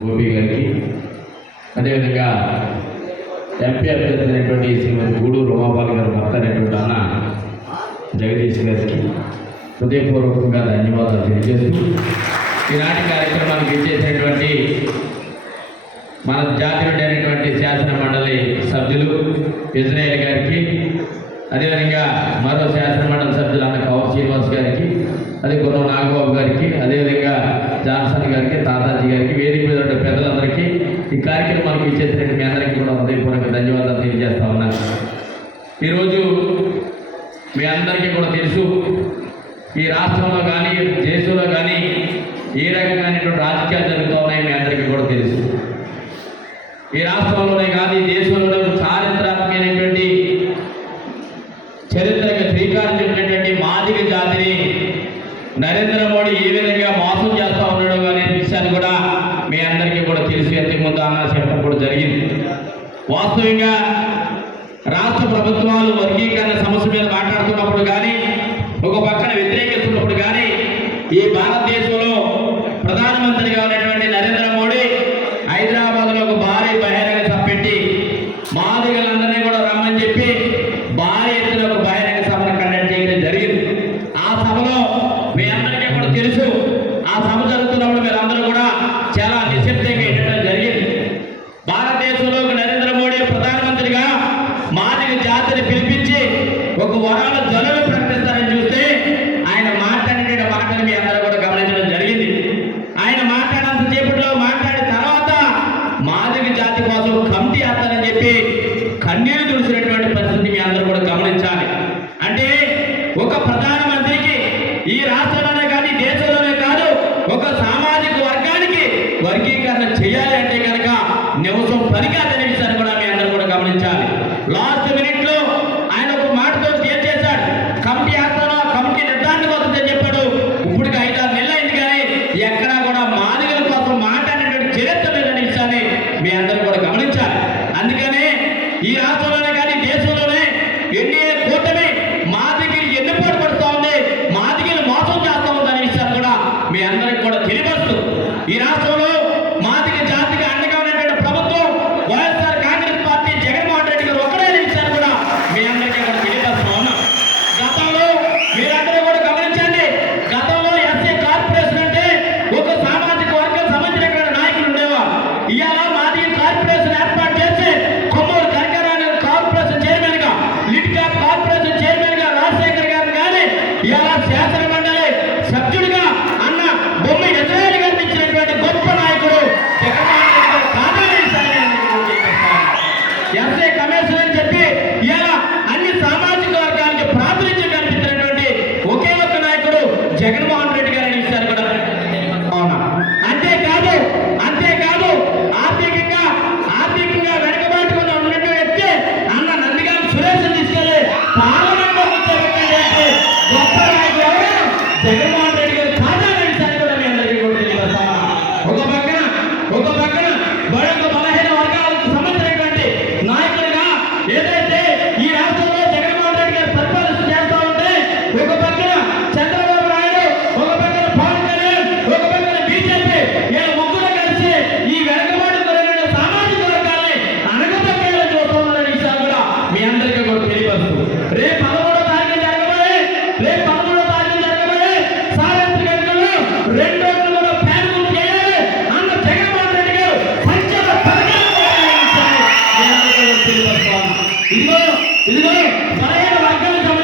గోపి గారికి అదేవిధంగా ఎంపీ అభ్యర్థి అయినటువంటి శ్రీమతి గూడూరు రోమాపాల్ గారు భర్త అనేటువంటి అన్న జగదీష్ గారికి హృదయపూర్వకంగా ధన్యవాదాలు తెలియజేస్తూ ఈనాటి కార్యక్రమానికి ఇచ్చేసినటువంటి మన జాతి నుండి శాసన మండలి సభ్యులు ఇజ్రాయెల్ గారికి అదేవిధంగా మరో శాసన మండలి జాన్సన్ గారికి తాతాజీ గారికి వేదిక మీద ఉండే పెద్దలందరికీ ఈ కార్యక్రమానికి ఇచ్చేసినట్టు మీ అందరికీ కూడా హృదయపూర్వక ధన్యవాదాలు తెలియజేస్తా ఉన్నాను. ఈరోజు మీ అందరికీ కూడా తెలుసు ఈ రాష్ట్రంలో కానీ దేశంలో కానీ ఏ రకమైనటువంటి రాజకీయాలు జరుగుతూ ఉన్నాయి మీ అందరికీ కూడా తెలుసు. ఈ రాష్ట్రంలోనే కానీ దేశంలోనే చారిత్రాత్మకమైనటువంటి జరిగింది. వాస్తవంగా రాష్ట్ర ప్రభుత్వాలు వర్గీకరణ సమస్య మీద మాట్లాడుతున్నప్పుడు కానీ ఒక పక్కన وعلى الجلال జగన్మోహన్ ఇదిగో సరైన వర్గాలు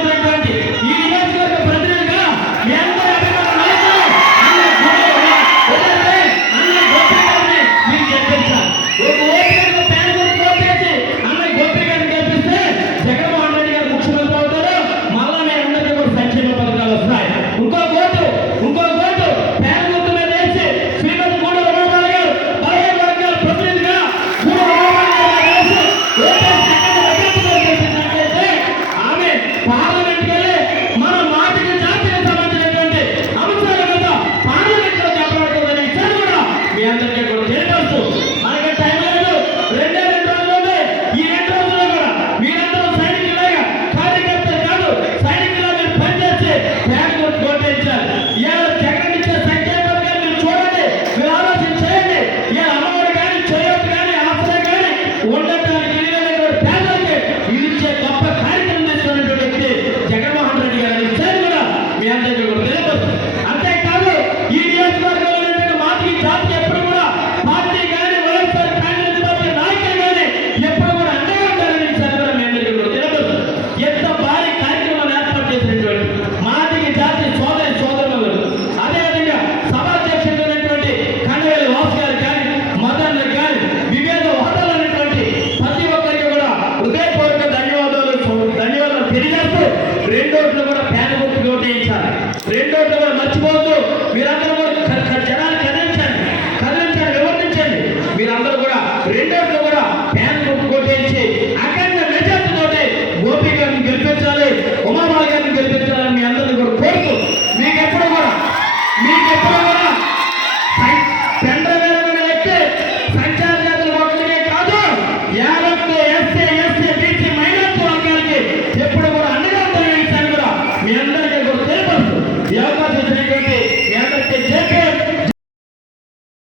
చేయించాలి రెండో మర్చిపోవద్దు. మీరందరూ